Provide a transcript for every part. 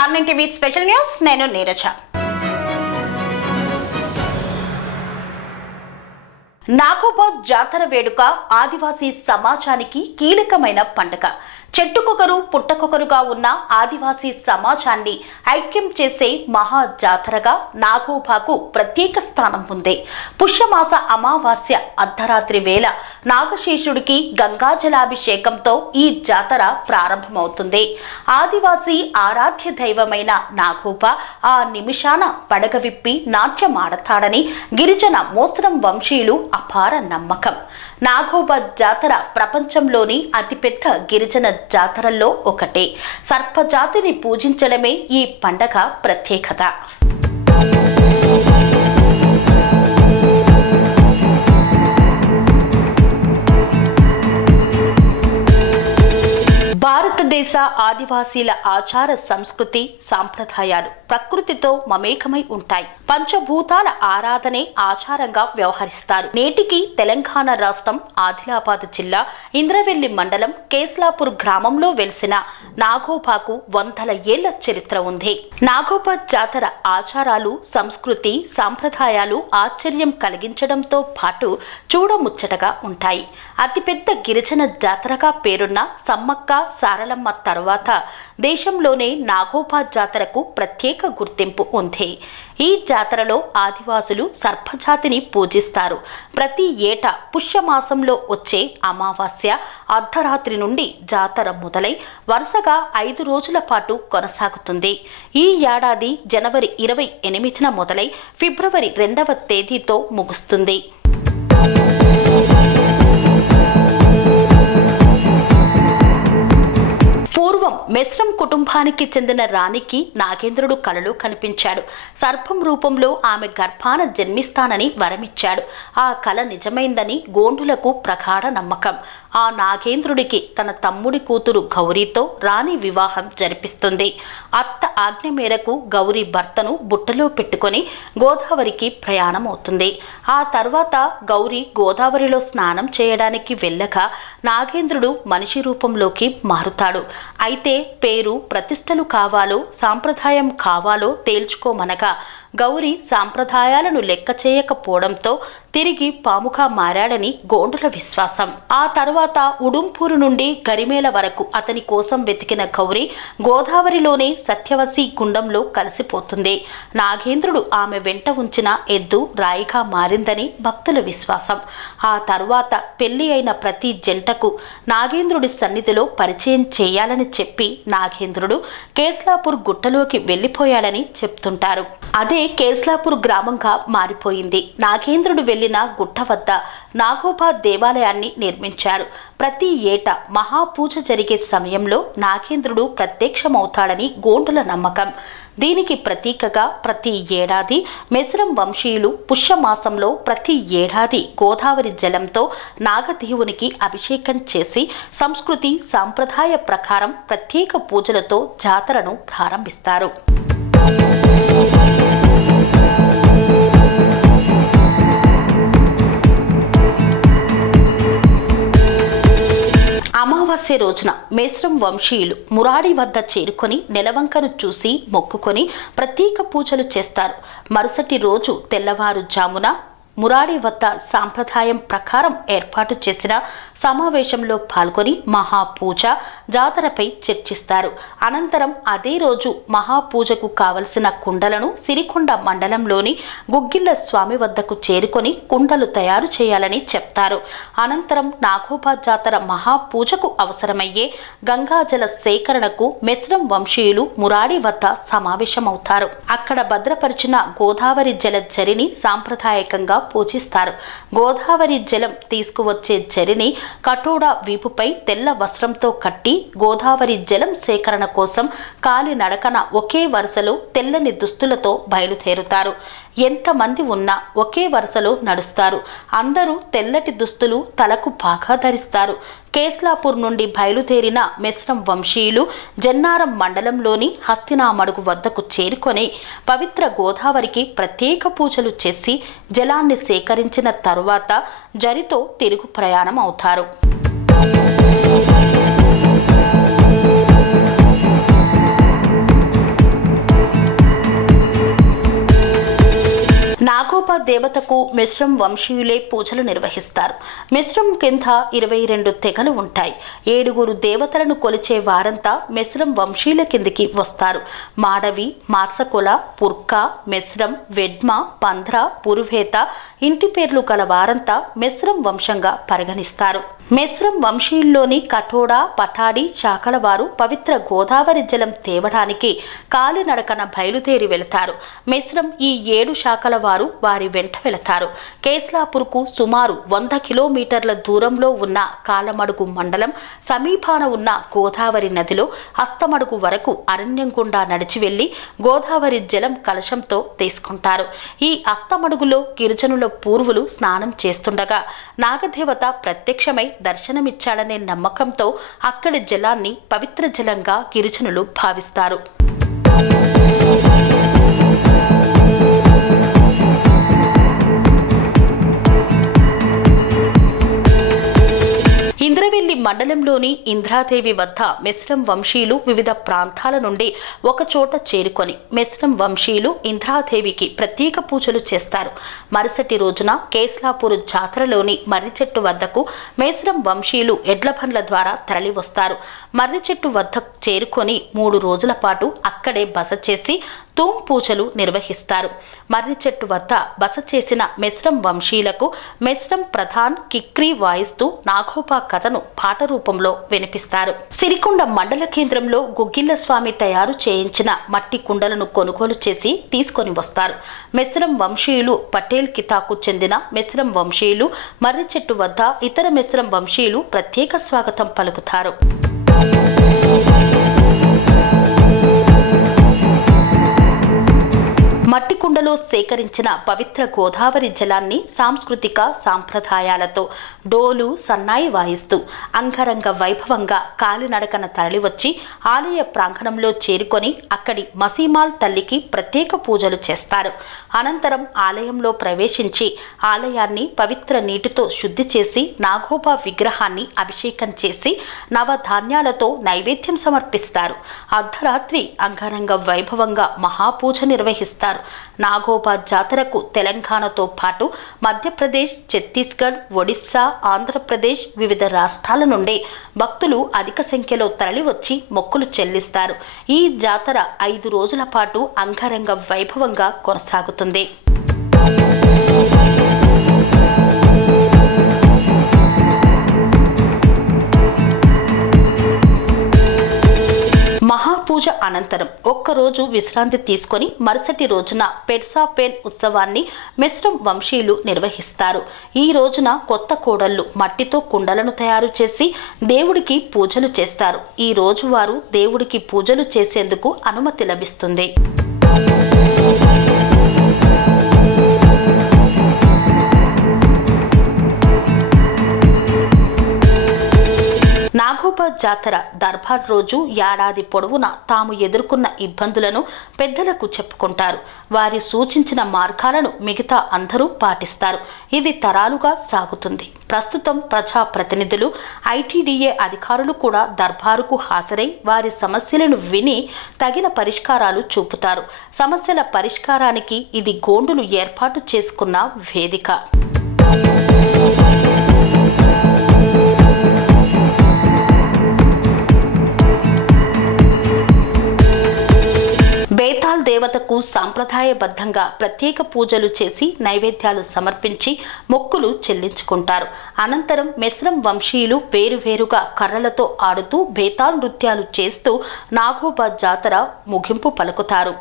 RN TV special news నేను నీరజ. నాగోబాద్ జాతర వేడుక ఆదివాసీ సమాజానికి కీలకమైన పండుగ. చెట్టుకొకరు పుట్టకొకరుగా ఉన్న ఆదివాసీ సమాజాన్ని ఐక్యం చేసే మహా జాతరగా నాగోబాకు ప్రత్యేక స్థానం ఉంది. పుష్యమాస అమావాస్య అర్ధరాత్రి వేళ నాగశేషుడికి గంగాజలాభిషేకంతో ఈ జాతర ప్రారంభమవుతుంది. ఆదివాసీ ఆరాధ్య దైవమైన నాగోబా ఆ నిమిషాన పడగ విప్పి నాట్యమాడతాడని గిరిజన మోస్రం వంశీయులు అపార నమ్మకం. నాగోబా జాతర ప్రపంచంలోని అతిపెద్ద గిరిజన జాతరల్లో ఒకటి. సర్పజాతిని పూజించడమే ఈ పండగ ప్రత్యేకత. భారతదేశ ఆదివాసీల ఆచార సంస్కృతి సాంప్రదాయాలు ప్రకృతితో మమేకమై ఉంటాయి. పంచభూతాల ఆరాధనే ఆచారంగా వ్యవహరిస్తారు. నేటికి తెలంగాణ రాష్ట్రం ఆదిలాబాద్ జిల్లా ఇంద్రవెల్లి మండలం కేస్లాపూర్ గ్రామంలో వెలిసిన నాగోబాకు 100 ఏళ్ల చరిత్ర ఉంది. నాగోబా జాతర ఆచారాలు, సంస్కృతి, సాంప్రదాయాలు ఆశ్చర్యం కలిగించడంతో పాటు చూడముచ్చటగా ఉంటాయి. అతిపెద్ద గిరిజన జాతరగా పేరున్న సమ్మక్క సారలమ్మ తర్వాత దేశంలోనే నాగోబా జాతరకు ప్రత్యేక గుర్తింపు ఉంది. ఈ జాతరలో ఆదివాసులు సర్పజాతిని పూజిస్తారు. ప్రతి ఏటా పుష్యమాసంలో వచ్చే అమావాస్య అర్ధరాత్రి నుండి జాతర మొదలై వరుసగా 5 రోజుల పాటు కొనసాగుతుంది. ఈ ఏడాది జనవరి 28న మొదలై ఫిబ్రవరి 2వ తేదీతో ముగుస్తుంది. పూర్వం మెస్రం కుటుంబానికి చెందిన రాణికి నాగేంద్రుడు కలలో కనిపించాడు. సర్పం రూపంలో ఆమె గర్భాన జన్మిస్తానని వరమిచ్చాడు. ఆ కల నిజమైందని గోండులకు ప్రగాఢ నమ్మకం. ఆ నాగేంద్రుడికి తన తమ్ముడి కూతురు గౌరీతో రాణి వివాహం జరిపిస్తుంది. అత్త ఆజ్ఞ మేరకు గౌరీ భర్తను బుట్టలో పెట్టుకొని గోదావరికి ప్రయాణం అవుతుంది. ఆ తర్వాత గౌరీ గోదావరిలో స్నానం చేయడానికి వెళ్ళగా నాగేంద్రుడు మనిషి రూపంలోకి మారుతాడు. అయితే పేరు ప్రతిష్టలు కావాలో సాంప్రదాయం కావాలో తేల్చుకోమనగా గౌరీ సాంప్రదాయాలను లెక్క చేయకపోవడంతో తిరిగి పాముగా మారాడని గోండుల విశ్వాసం. ఆ తర్వాత ఉడుంపూరు నుండి గరిమేల వరకు అతని కోసం వెతికిన గౌరీ గోదావరిలోనే సత్యవసి గుండంలో కలిసిపోతుంది. నాగేంద్రుడు ఆమె వెంట ఉంచిన ఎద్దు రాయిగా మారిందని భక్తుల విశ్వాసం. ఆ తర్వాత పెళ్లి అయిన ప్రతి జంటకు నాగేంద్రుడి సన్నిధిలో పరిచయం చేయాలని చెప్పి నాగేంద్రుడు కేస్లాపూర్ గుట్టలోకి వెళ్లిపోయాడని చెప్తుంటారు. అదే కేస్లాపూర్ గ్రామంగా మారిపోయింది. నాగేంద్రుడు వెళ్లిన గుట్ట వద్ద నాగోబా దేవాలయాన్ని నిర్మించారు. ప్రతి ఏటా మహాపూజ జరిగే సమయంలో నాగేంద్రుడు ప్రత్యక్షమవుతాడని గోండుల నమ్మకం. దీనికి ప్రతీకగా ప్రతి ఏడాది మెస్రం వంశీయులు పుష్యమాసంలో ప్రతి ఏడాది గోదావరి జలంతో నాగదేవునికి అభిషేకం చేసి సంస్కృతి సాంప్రదాయ ప్రకారం ప్రత్యేక పూజలతో జాతరను ప్రారంభిస్తారు. అమావాస్య రోజున మేస్రం వంశీయులు మురాడి వద్ద చేరుకొని నెలవంకను చూసి మొక్కుకొని ప్రత్యేక పూజలు చేస్తారు. మరుసటి రోజు తెల్లవారుజామున మురాడి వద్ద సాంప్రదాయం ప్రకారం ఏర్పాటు చేసిన సమావేశంలో పాల్గొని మహాపూజ జాతరపై చర్చిస్తారు. అనంతరం అదే రోజు మహాపూజకు కావలసిన కుండలను సిరికొండ మండలంలోని గుగ్గిళ్ల స్వామి వద్దకు చేరుకొని కుండలు తయారు చేయాలని చెప్తారు. అనంతరం నాగోబా జాతర మహాపూజకు అవసరమయ్యే గంగాజల సేకరణకు మెస్రం వంశీయులు మురాడి వద్ద సమావేశమవుతారు. అక్కడ భద్రపరిచిన గోదావరి జల జరిని సాంప్రదాయకంగా పూజిస్తారు. గోదావరి జలం తీసుకువచ్చే జరిని కటోడా వీపుపై తెల్ల వస్త్రంతో కట్టి గోదావరి జలం సేకరణ కోసం కాలినడకన ఒకే వరుసలో తెల్లని దుస్తులతో బయలుదేరుతారు. ఎంతమంది ఉన్నా ఒకే వరుసలో నడుస్తారు. అందరూ తెల్లటి దుస్తులు తలకు బాగా ధరిస్తారు. కేస్లాపూర్ నుండి బయలుదేరిన మెస్రం వంశీయులు జన్నారం మండలంలోని హస్తినామడుగు వద్దకు చేరుకొని పవిత్ర గోదావరికి ప్రత్యేక పూజలు చేసి జలాన్ని సేకరించిన తరువాత జరితో తిరుగు ప్రయాణం అవుతారు. నాగోబా దేవతకు మిశ్రం వంశీయులే పూజలు నిర్వహిస్తారు. మిశ్రం కింద 22 తెగలు ఉంటాయి. 7 దేవతలను కొలిచే వారంతా మిశ్రం వంశీయుల కిందికి వస్తారు. మాడవి, మార్సకుల, పుర్క, మిశ్రం, వెడ్మ, పంధ్ర, పురువేత ఇంటి పేర్లు గల వారంతా మిశ్రం వంశంగా పరిగణిస్తారు. మిశ్రం వంశీయుల్లోని కఠోడా, పఠాడి శాఖల వారు పవిత్ర గోదావరి జలం తేవడానికి కాలినడకన బయలుదేరి వెళతారు. మిశ్రం ఈ 7 శాఖల వారు వారి వెంట వెళతారు. కేస్లాపూర్కు సుమారు 100 కిలోమీటర్ల దూరంలో ఉన్న కాలమడుగు మండలం సమీపాన ఉన్న గోదావరి నదిలో అస్తమడుగు వరకు అరణ్యం గుండా నడిచి వెళ్లి గోదావరి జలం కలశంతో తీసుకుంటారు. ఈ అస్తమడుగులో గిరిజనుల పూర్వులు స్నానం చేస్తుండగా నాగదేవత ప్రత్యక్షమై దర్శనమిచ్చాడనే నమ్మకంతో అక్కడి జలాన్ని పవిత్ర జలంగా గిరిజనులు భావిస్తారు. ఇంద్రవెల్లి మండలంలోని ఇంద్రాదేవి వద్ద మిశ్రం వంశీయులు వివిధ ప్రాంతాల నుండి ఒక చోట చేరుకొని మిశ్రం వంశీయులు ఇంద్రాదేవికి ప్రత్యేక పూజలు చేస్తారు. మరుసటి రోజున కేస్లాపూర్ జాతరలోని మర్రి చెట్టు వద్దకు మిశ్రం వంశీయులు ఎడ్ల బండ్ల ద్వారా తరలి వస్తారు. మర్రి చెట్టు వద్ద చేరుకొని 3 రోజుల పాటు అక్కడే బస చేసి తూమ్ పూజలు నిర్వహిస్తారు. మర్రి చెట్టు వద్ద బస చేసిన మిశ్రం వంశీయులకు మిశ్రం ప్రధాన్ కిక్రీ వాయిస్తూ నాగోబా కథను పాట రూపంలో వినిపిస్తారు. సిరికొండ మండల కేంద్రంలో గుగ్గిళ్ల స్వామి తయారు చేయించిన మట్టి కుండలను కొనుగోలు చేసి తీసుకొని వస్తారు. మిశ్రం వంశీయులు పటేల్ కితాకు చెందిన మిశ్రం వంశీయులు మర్రి చెట్టు వద్ద ఇతర మిశ్రం వంశీయులు ప్రత్యేక స్వాగతం పలుకుతారు. మట్టి కుండలో సేకరించిన పవిత్ర గోదావరి జలాన్ని సాంస్కృతిక సాంప్రదాయాలతో డోలు, సన్నాయి వాయిస్తూ అంగరంగ వైభవంగా కాలినడకన తరలివచ్చి ఆలయ ప్రాంగణంలో చేరుకొని అక్కడి మసీమాల్ తల్లికి ప్రత్యేక పూజలు చేస్తారు. అనంతరం ఆలయంలో ప్రవేశించి ఆలయాన్ని పవిత్ర నీటితో శుద్ధి చేసి నాగోబా విగ్రహాన్ని అభిషేకం చేసి నవధాన్యాలతో నైవేద్యం సమర్పిస్తారు. అర్ధరాత్రి అంగరంగ వైభవంగా మహాపూజ నిర్వహిస్తారు. నాగోబా జాతరకు తెలంగాణతో పాటు మధ్యప్రదేశ్, ఛత్తీస్గఢ్, ఒడిస్సా, ఆంధ్రప్రదేశ్ వివిధ రాష్ట్రాల నుండి భక్తులు అధిక సంఖ్యలో తరలివచ్చి మొక్కులు చెల్లిస్తారు. ఈ జాతర 5 రోజుల పాటు అంగరంగ వైభవంగా కొనసాగుతుంది. మహాపూజ అనంతరం ఒక్కరోజు విశ్రాంతి తీసుకొని మరుసటి రోజున పెర్సాపేన్ ఉత్సవాన్ని మిశ్రం వంశీయులు నిర్వహిస్తారు. ఈ రోజున కొత్త కోడళ్లు మట్టితో కుండలను తయారు చేసి దేవుడికి పూజలు చేస్తారు. ఈ రోజు వారు దేవుడికి పూజలు చేసేందుకు అనుమతి లభిస్తుంది. నాగోబా జాతర దర్బార్ రోజు ఏడాది పొడవునా తాము ఎదుర్కొన్న ఇబ్బందులను పెద్దలకు చెప్పుకుంటారు. వారి సూచించిన మార్గాలను మిగతా అందరూ పాటిస్తారు. ఇది తరాలుగా సాగుతుంది. ప్రస్తుతం ప్రజాప్రతినిధులు, ఐటీడీఏ అధికారులు కూడా దర్బారుకు హాజరై వారి సమస్యలను విని తగిన పరిష్కారాలు చూపుతారు. సమస్యల పరిష్కారానికి ఇది గోండులు ఏర్పాటు చేసుకున్న వేదిక. బేతాల్ దేవతకు సాంప్రదాయబద్ధంగా ప్రత్యేక పూజలు చేసి నైవేద్యాలు సమర్పించి మొక్కులు చెల్లించుకుంటారు. అనంతరం మిశ్రం వంశీయులు వేరువేరుగా కర్రలతో ఆడుతూ బేతాల్ నృత్యాలు చేస్తూ నాగోబా జాతర ముగింపు పలుకుతారు.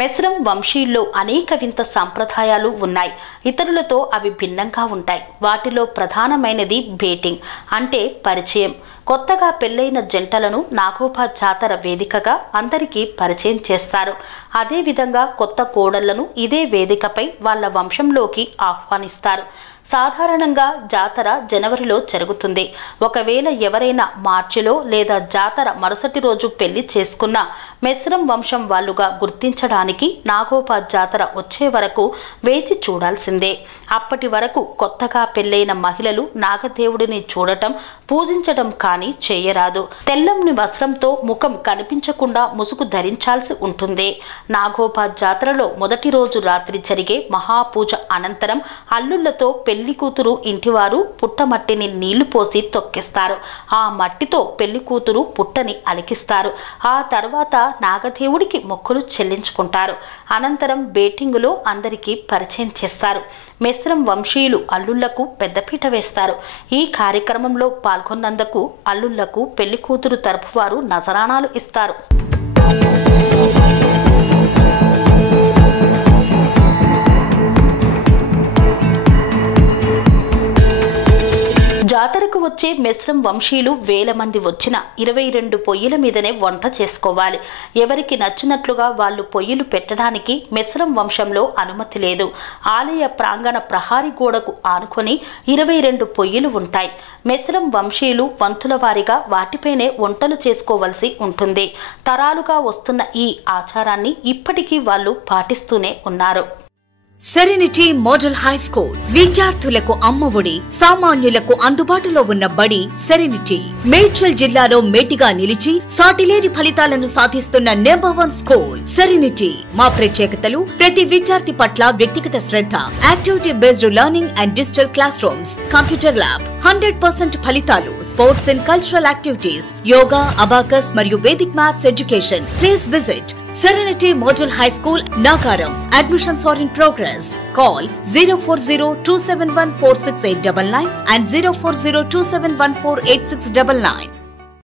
మిశ్రం వంశీయుల్లో అనేక వింత సాంప్రదాయాలు ఉన్నాయి. ఇతరులతో అవి భిన్నంగా ఉంటాయి. వాటిలో ప్రధానమైనది బేటింగ్ అంటే పరిచయం. కొత్తగా పెళ్లైన జంటలను నాగోబా జాతర వేదికగా అందరికీ పరిచయం చేస్తారు. అదేవిధంగా కొత్త కోడళ్లను ఇదే వేదికపై వాళ్ళ వంశంలోకి ఆహ్వానిస్తారు. సాధారణంగా జాతర జనవరిలో జరుగుతుంది. ఒకవేళ ఎవరైనా మార్చిలో లేదా జాతర మరుసటి రోజు పెళ్లి చేసుకున్న మెస్రం వంశం వాళ్ళుగా గుర్తించడానికి నాగోబా జాతర వచ్చే వరకు వేచి చూడాల్సిందే. అప్పటి వరకు కొత్తగా పెళ్లైన మహిళలు నాగదేవుడిని చూడటం, పూజించడం కానీ చేయరాదు. తెల్లని వస్త్రంతో ముఖం కనిపించకుండా ముసుగు ధరించాల్సి ఉంటుంది. నాగోబా జాతరలో మొదటి రోజు రాత్రి జరిగే మహాపూజ అనంతరం అల్లుళ్లతో పెళ్లి కూతురు ఇంటివారు పుట్టమట్టిని నీళ్లు పోసి తొక్కిస్తారు. ఆ మట్టితో పెళ్లి కూతురు పుట్టని అలికిస్తారు. ఆ తర్వాత నాగదేవుడికి మొక్కులు చెల్లించుకుంటారు. అనంతరం బేటింగులో అందరికీ పరిచయం చేస్తారు. మెస్రం వంశీయులు అల్లుళ్లకు పెద్దపీట వేస్తారు. ఈ కార్యక్రమంలో పాల్గొన్నందుకు అల్లుళ్లకు పెళ్లి కూతురు తరపు వారు నజరానాలు ఇస్తారు. జాతరకు వచ్చే మెస్రం వంశీయులు వేల మంది వచ్చిన 22 పొయ్యిల మీదనే వంట చేసుకోవాలి. ఎవరికి నచ్చినట్లుగా వాళ్ళు పొయ్యిలు పెట్టడానికి మెస్రం వంశంలో అనుమతి లేదు. ఆలయ ప్రాంగణ ప్రహారీ గోడకు ఆనుకొని 22 పొయ్యిలు ఉంటాయి. మెస్రం వంశీయులు వంతుల వారిగా వాటిపైనే వంటలు చేసుకోవలసి ఉంటుంది. తరాలుగా వస్తున్న ఈ ఆచారాన్ని ఇప్పటికీ వాళ్ళు పాటిస్తూనే ఉన్నారు. సెరెనిటీ మోడల్ హై స్కూల్ విద్యార్థులకు అమ్మఒడి, సామాన్యులకు అందుబాటులో ఉన్న బడి సెరెనిటీ. మేడ్చల్ జిల్లాలో మేటిగా నిలిచి సాటిలేని ఫలితాలను సాధిస్తున్న నంబర్ 1 స్కూల్ సెరెనిటీ. మా ప్రత్యేకతలు ప్రతి విద్యార్థి పట్ల వ్యక్తిగత శ్రద్ధ, activity based learning and digital classrooms, computer lab, 100% ఫలితాలు, sports and cultural activities, yoga, abacus మరియు Vedic maths education. Please visit Serenity Model High School, Nagaram. Admissions are in progress. Call 040-271-46899 and 040-271-48699.